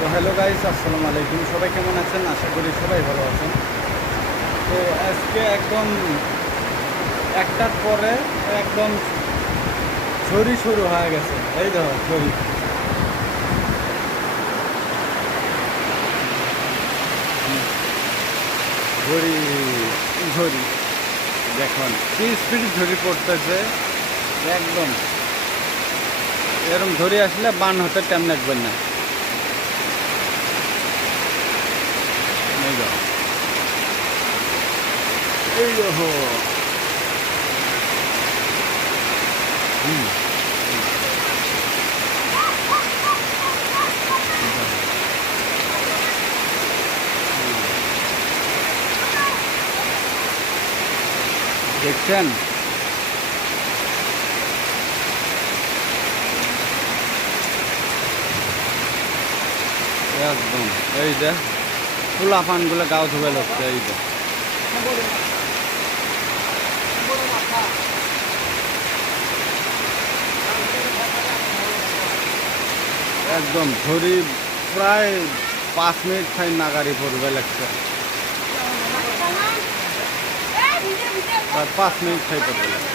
তো hello guys, আসসালামু আলাইকুম। সবাই কেমন আছেন? আশা করি সবাই ভালো আছেন। তো আজকে একদম একটার পরে একদম ঝড়ি শুরু হয়ে গেছে। এই দেখো ঝড়ি, ঝড়ি ঝড়ি দেখুন কি স্পিড ঝড়ি পড়তেছে। একদম এরকম ঝড়ি আসলে বান হতে টাইম লাগবে না। এই দেখো, এই দেখো। হুম, দেখছেন? একদম এই যে ফুলা পানগুলো গাও ধুবে লাগছে। এই যে একদম ঝড়ি প্রায় 5 মিনিট খাই নাগারি পড়বে লাগছে। প্রায় 5 মিনিট খাই পড়বে লাগছে।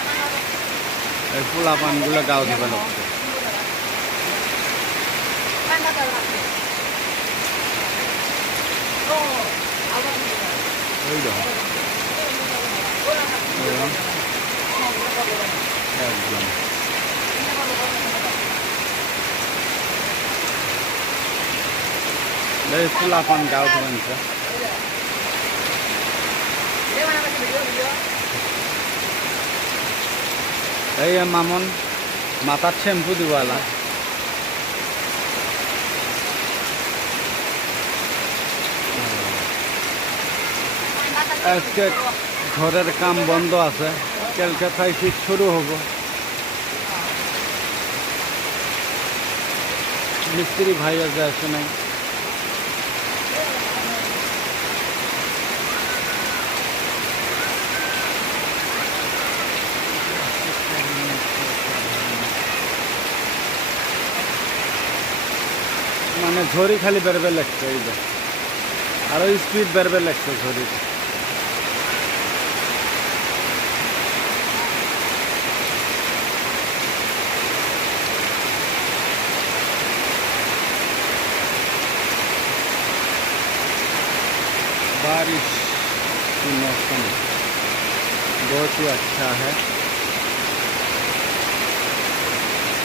এই ফুলা পানগুলো গাও ধুবে লাগছে। ওই দেখো, একদম এই ফুলা পান গাও ধুবে নিচ্ছে। এই মামন মাথার শ্যাম্পু দিবালা। আজকে ঘরের কাম বন্ধ আছে, কালকে তাই শীত শুরু হব। মিস্ত্রি ভাই আজ আসে নাই। মানে ঝড়ি খালি বেরবে লাগছে। এই যে আরো স্পিড বেরবে লাগছে ঝড়ি। बारिश की मौसम बहुत ही अच्छा है,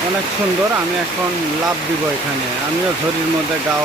অনেক সুন্দর। আমি এখন লাভ দিব এখানে, আমিও ঝড়ির মধ্যে গাও